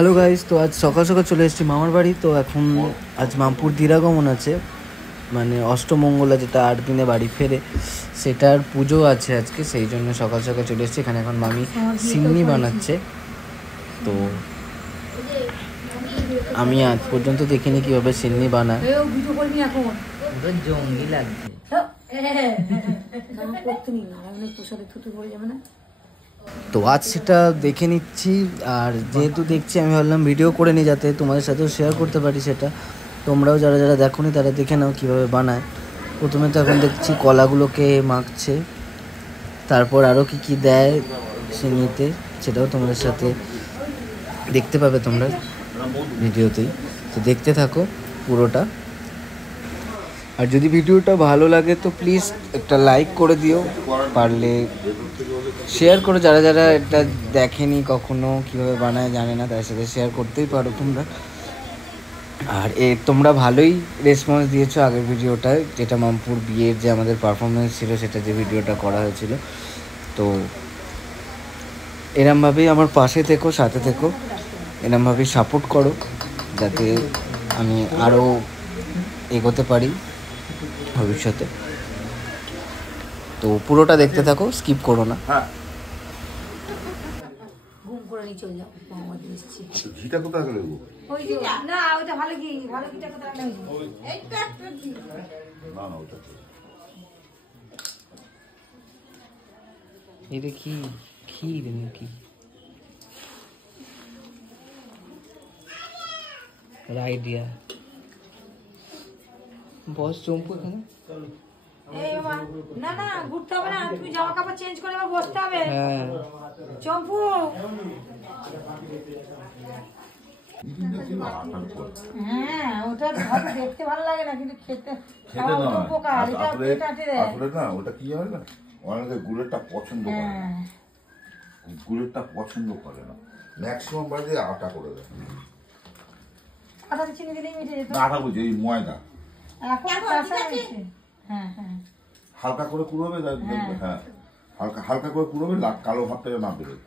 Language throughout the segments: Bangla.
হ্যালো গাইস, তো আজ সকাল সকাল চলে এসেছি মামার বাড়ি। তো এখন আজ মামপুর দিরাগমন আছে, মানে অষ্টমঙ্গলা, যেটা 8 দিনে বাড়ি ফেরে, সেটার পুজো আছে আজকে। সেই জন্য সকাল সকাল চলে এসেছি এখানে। এখন মামি সিন্নি বানাচ্ছে। তো আমি আজ পর্যন্ত দেখিনি কীভাবে সিন্নি বানায়। জঙ্গি লাগছে। তো আজ সেটা দেখে নিচ্ছি। আর যেহেতু দেখছি, আমি ভাবলাম ভিডিও করে নিই যাতে তোমাদের সাথেও শেয়ার করতে পারি সেটা। তোমরাও যারা যারা দেখোনি তারা দেখে নাও কীভাবে বানায়। প্রথমে তো এখন দেখছি কলাগুলোকে মাখছে, তারপর আরও কী কী দেয় সিন্নিতে সেটাও তোমাদের সাথে দেখতে পাবে তোমরা ভিডিওতেই। তো দেখতে থাকো পুরোটা। আর যদি ভিডিওটা ভালো লাগে তো প্লিজ একটা লাইক করে দিও, পারলে শেয়ার করো। যারা যারা এটা দেখেনি কখনো, কীভাবে বানায় জানে না, তার সাথে শেয়ার করতেই পারো তোমরা। আর তোমরা ভালোই রেসপন্স দিয়েছো আগের ভিডিওটায়, যেটা মামপুর বিয়ের যে আমাদের পারফরমেন্স ছিল, সেটা যে ভিডিওটা করা হয়েছিল। তো এরমভাবেই আমার পাশে থেকো, সাথে থেকো, এরমভাবেই সাপোর্ট করো যাতে আমি আরও এগোতে পারি ভবিষ্যতে। তো পুরোটা দেখতে থাকো, স্কিপ করো না। ঘিটা কোথায় গেল? ওই যে না, ওটা ভালো ঘি, ভালো ঘিটা কোথায় গেল? এইটা একটা ঘি। না না, ওটা এটা কি ক্ষীর নাকি আইডিয়া? বস চম্পু এখানে। এই বাবা, না না, ঘুরতে হবে না, তুমি জামা কাপড় চেঞ্জ করে আবার বসতে হবে। হ্যাঁ চম্পু, হ্যাঁ ওটা ভালো দেখতে, ভালো লাগে না, কিন্তু খেতে উপকার। আসলে না, ওটা কি হয় না, অনেকে গুড়েরটা পছন্দ করে না, গুড়েরটা পছন্দ করে না, ম্যাক্সিমাম বাড়িতে আটা করে দেয়। আটা চিনি দিলেই মিটে যেত। আটা বলছি এই ময়দা, হালকা করে কুড়োবে। হ্যাঁ হালকা হালকা করে কুড়োবে, কালো ভাবটা না বেরোয়।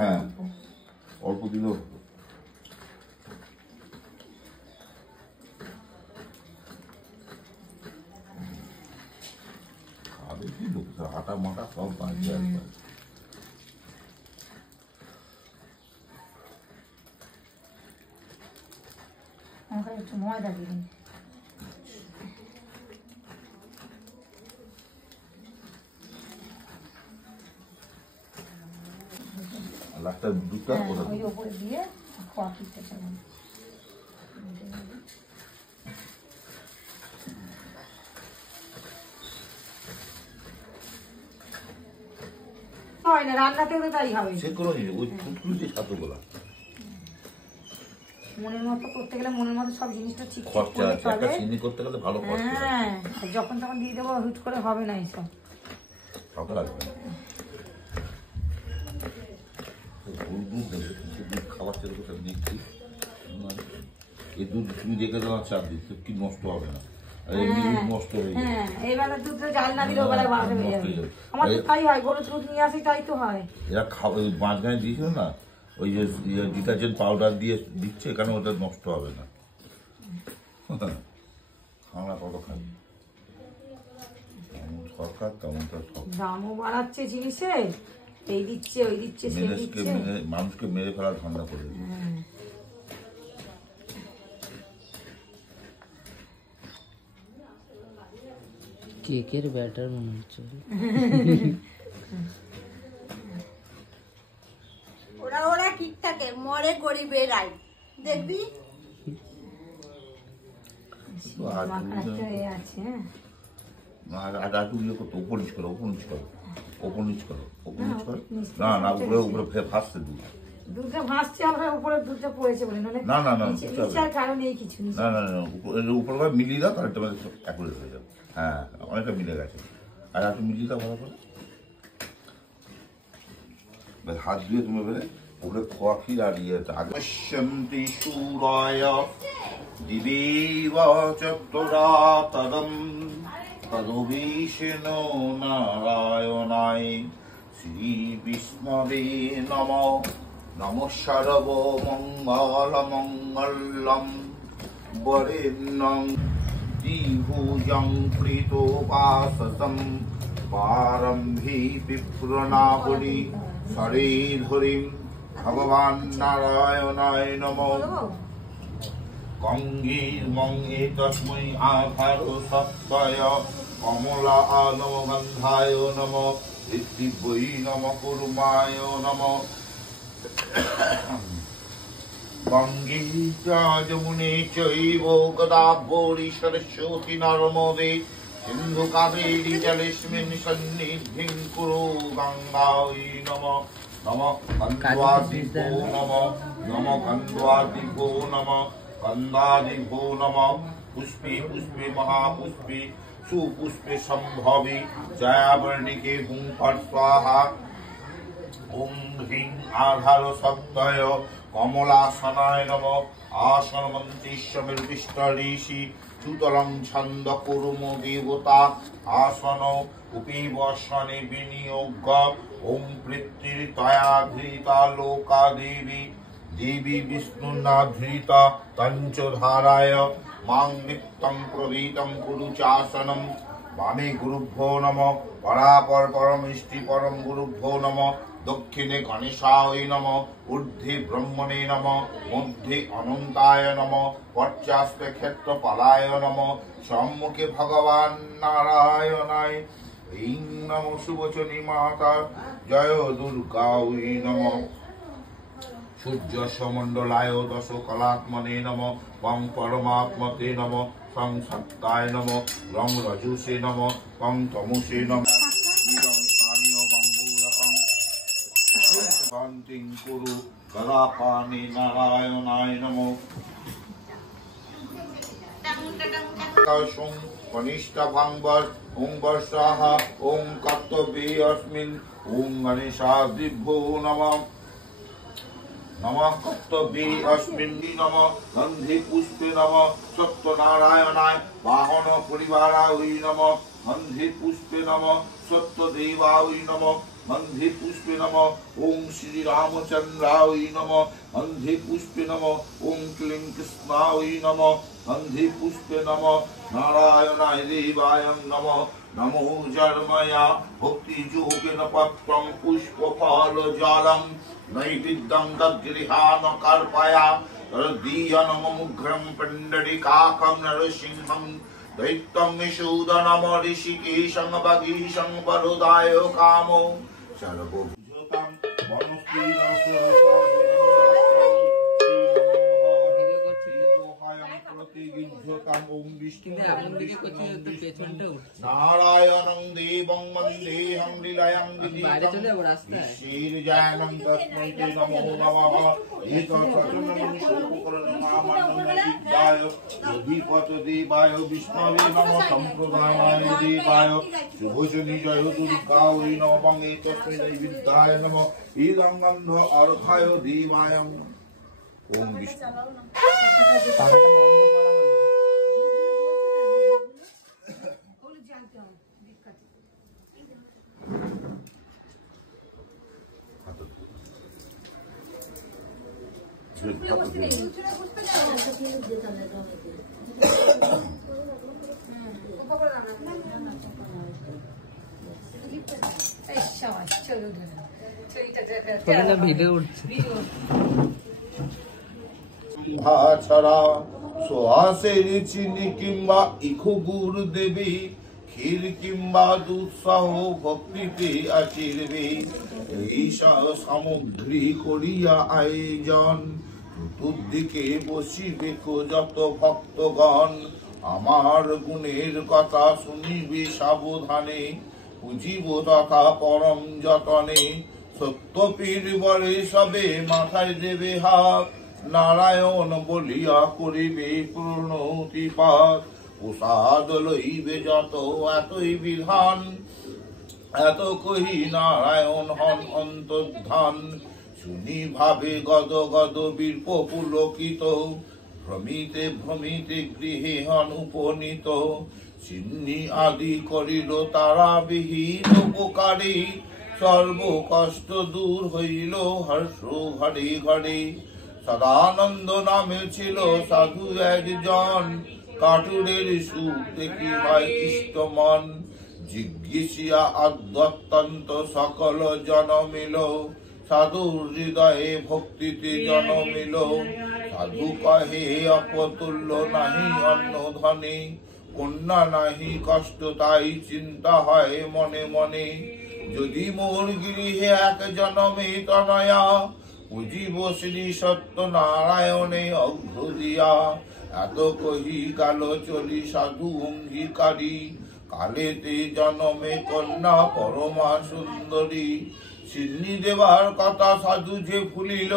হ্যাঁ অল্প দিলেও খাবে কি লোক, আটা মাটা সব বাজে একবার। একটু ময়দা দিন। লাস্টটা দুধটা ওই উপরে দিয়ে খাওয়া পিঠটা চালান। হয় না, রান্নাতেও তো তাই হবে। সে কোনো ওই ফুটকুলিতে ছাতুগুলা মনের মতো করতে গেলে মনের মতো সব জিনিসটা ঠিক খরচা আছে, একটা চিনি করতে গেলে ভালো খরচা। হ্যাঁ, যখন তখন দিয়ে দেবো, হুট করে হবে না এইসব। টাকা লাগবে না। দুধ খাবার চেয়ে কোথাও দিচ্ছি, এই দুধ তুমি দেখে দেওয়া চার দিন কি নষ্ট হবে না, আর এমনি দুধ নষ্ট হয়ে যাবে। হ্যাঁ, এইবেলা দুধটা জাল না দিলে ওবেলা বাড়তে হয়ে যাবে। আমার তো তাই হয়, গরুর দুধ নিয়ে আসি তাই তো হয়। এরা খাবার মাঝখানে দিয়েছিল না, ওই যে ডিটারজেন্ট পাউডার দিয়ে দিচ্ছে, এখানে ওটা নষ্ট হবে না। আমরা কত খাই, সরকার তেমন তো দামও বাড়াচ্ছে জিনিসে, এই দিচ্ছে ওই দিচ্ছে সেই দিচ্ছে, মানুষকে মেরে ফেলার ধান্দা করে। কেকের ব্যাটার মনে হচ্ছে। ওরা ওরা ঠিক থাকে, মরে গরিবের আই দেখবি। উপর নিচ করো, উপর নিচ করো, উপর নিচ করো, উপর নিচ করো। না না, উপরে উপরে ফাঁসছে দুধ, দুধটা ভাসছে, আমরা উপরে দুধটা পড়েছে বলে। না না না, কারণ এই কিছু না না না, উপর মিলিয়ে দাও, তাহলে তোমাদের সব অ্যাকুরেট হয়ে যাবে। হ্যাঁ অনেকটা মিলে গেছে, আর একটু মিলিয়ে দাও ভালো করে। হাত দিয়ে তুমি বেড়ে উপরে খোয়া ক্ষীর আর ইয়ে আগশন্তি সুরায় দিবেব চতুরাতরম তদুবিষ্ণু নারায়ণায় শ্রী বিষ্ণবে নমঃ নমঃ সর্ব মঙ্গল মঙ্গলম বরেণ্যং দ্বিভুজং প্রীতোপাসসং পারম্ভি বিপ্রনাবরি শরীধরিম ভগবান নারায়ণায় নমঃ কঙ্গীর্মং এতস্मै আধারো সত্ত্বয় কমলা নমো গন্ধায় নমঃ দিব্যৈ নমঃ কুর্মায় নমঃ গঙ্গে চ যমুনে চৈব গোদাবরী সরস্বতী নর্মদে সিন্ধু কাবেরী জলেস্মিন সন্নিধিং কুরু গঙ্গায় নমঃ নমঃ গন্ধাদিভো নমঃ নমঃ গন্ধাদিভো নমঃ গন্ধাদিভো নমঃ পুষ্পে পুষ্পে মহাপুষ্পে সুপুষ্পে সম্ভবে জয়াবর্ণিকে হুং ফট স্বাহা ওং হ্রিং আধার সত্তয় কমলাসনায় নমঃ আসন মন্ত্রিষ্যমিষ্ট ঋষি সুতলং ছন্দ কুর্ম দেবতা আসন উপীবসনে বিনিয়োগ ওং পৃথিবী তয়া ধৃতা লোকা দেবী দেবী বিষ্ণুনা ধৃতা তঞ্চ ধারায় মাং নিত্যং প্রভীতং কুরু চাসনম বামে গুরুভ্যো নমঃ পরাপর পরমিষ্টি পরম গুরুভ্যো নমঃ দক্ষিণে গণেশায় নমঃ ঊর্ধ্বে ব্রহ্মণে নমঃ মধ্যে অনন্তায় নমঃ পশ্চাৎে ক্ষেত্রপালায় নমঃ সম্মুখে ভগবান নারায়ণায় ঈং নমঃ শুভচনী মাতা জয় দুর্গায় নমঃ সূর্য সমণ্ডলায় দশ কলাত্মনে নমঃ পং পরমাত্মতে নমঃ সং সত্তায় নমঃ রং রজুষে নমঃ পং তমুষে নমঃ রং স্থানীয় গঙ্গোরকং শান্তিং কুরু গদাপানি নারায়ণায় নমঃ কনিষ্ঠ ভাঙ্গর ওং বর্ষাহা ওং কর্তব্যে অস্মিন ওং গণেশাদিভ্যো নমঃ নমঃ কর্তব্যে অস্মিন নমঃ গন্ধে পুষ্পে নমঃ সত্যনারায়ণায় বাহন পরিবারায় নমঃ গন্ধে পুষ্পে নমঃ সত্যদেবায় নমঃ গন্ধে পুষ্পে নমঃ ওং শ্রীরামচন্দ্রায় নমঃ গন্ধে পুষ্পে নমঃ ওং ক্লীং কৃষ্ণায় নমঃ গন্ধে পুষ্পে নমঃ নারায়ণায় দেবায় নমঃ নমো জন্ময়া ভক্তি যোগেন পত্রং পুষ্প ফল জলম নৈবেদ্যং তদ্গৃহান কর্পয়া তদ্দীয়নমুগ্রং পিণ্ডরিকাকং নরসিংহং দৈত্যং নিষূদনম ঋষিকেশং বগীশং বরদায় কামো সর্বভূতাং নারায়ণং দেবং বন্দেহং লীলায়ং শ্রীর্জায়নং তস্मै তে নমো নমঃ এতৎসৎ শোককরণমামন্নবিদ্যায় অধিপতদেবায় বিষ্ণবে নমঃ সম্প্রদানায় দেবায় শুভজনী জয় দুর্গায় নমঃ এতস্मै নৈবেদ্যায় নমঃ ইদং গন্ধ অর্ঘায় দেবায় ওম বিষ্ণু ভিডিও উঠছে ছাড়া সোহাসের চিনি কিংবা ইখু গুড় দেবী ক্ষীর কিংবা দুঃসহ ভক্তিতে আচিরবে এই সামগ্রী করিয়া আয়োজন চতুর্দিকে বসিবে যত ভক্তগণ আমার গুণের কথা শুনিবে সাবধানে বুঝিব তথা পরম যতনে সত্যপীর বলে সবে মাথায় দেবে হাত নারায়ণ বলিয়া করিবে প্রণতিপাত প্রসাদ লইবে যত এতই বিধান এত কহি নারায়ণ হন অন্তর্ধান শুনি ভাবে গদ গদ বীর পুলকিত ভ্রমিতে ভ্রমিতে গৃহে হন উপনীত চিন্নি আদি করিল তারা বিহীন উপকারী সর্ব কষ্ট দূর হইল হর্ষ ঘরে ঘরে। সদানন্দ নামে ছিল সাধু একজন, কাঠুরের সুখ দেখি হয় ইষ্ট মন। জিজ্ঞাসিয়া অদ্বৈতান্ত সকল জনমিল, সাধুর হৃদয়ে ভক্তিতে জনমিল। সাধু কহে অপতুল্য নাহি অন্য ধনে, কন্যা নাহি কষ্ট তাই চিন্তা হয় মনে মনে। যদি মোর গৃহে এক জনমে তনয়া, পুজিব শ্রী সত্য নারায়ণে অঘ্র দিয়া। এত কহি কাল চলি সাধু অঙ্গীকারী, কালেতে জনমে কন্যা পরমা সুন্দরী। সিন্নি দেবার কথা সাধু যে ভুলিল,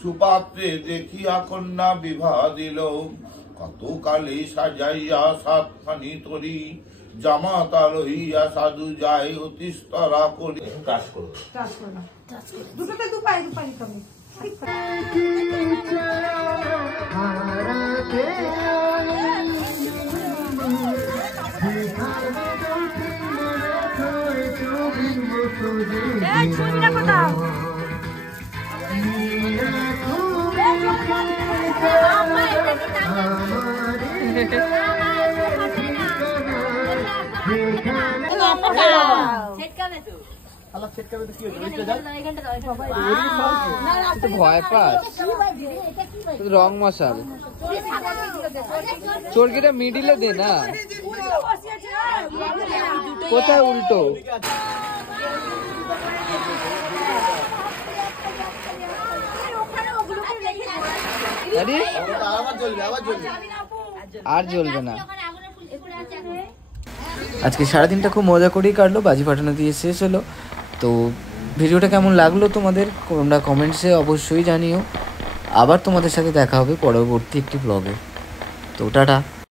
সুপাত্রে দেখিয়া কন্যা বিবাহ দিল। কত কালে সাজাইয়া সাতখানি তরি, জামাতা লইয়া সাধু যায় অতিস্তরা করি। কাজ করবে দুটোতে দুপাই দুপাই তবে ছবিটা কোথাও ভয় পাস রং মশাল চোরকিটা মিডিলে দে না, কোথায় উল্টো? আর জ্বলবে না। আজকে সারাদিনটা খুব মজা করেই কাটলো, বাজি ফাটানো দিয়ে শেষ হলো। তো ভিডিওটা কেমন লাগলো তোমাদের তোমরা কমেন্টসে অবশ্যই জানিও। আবার তোমাদের সাথে দেখা হবে পরবর্তী একটি ব্লগে। তো টাটা।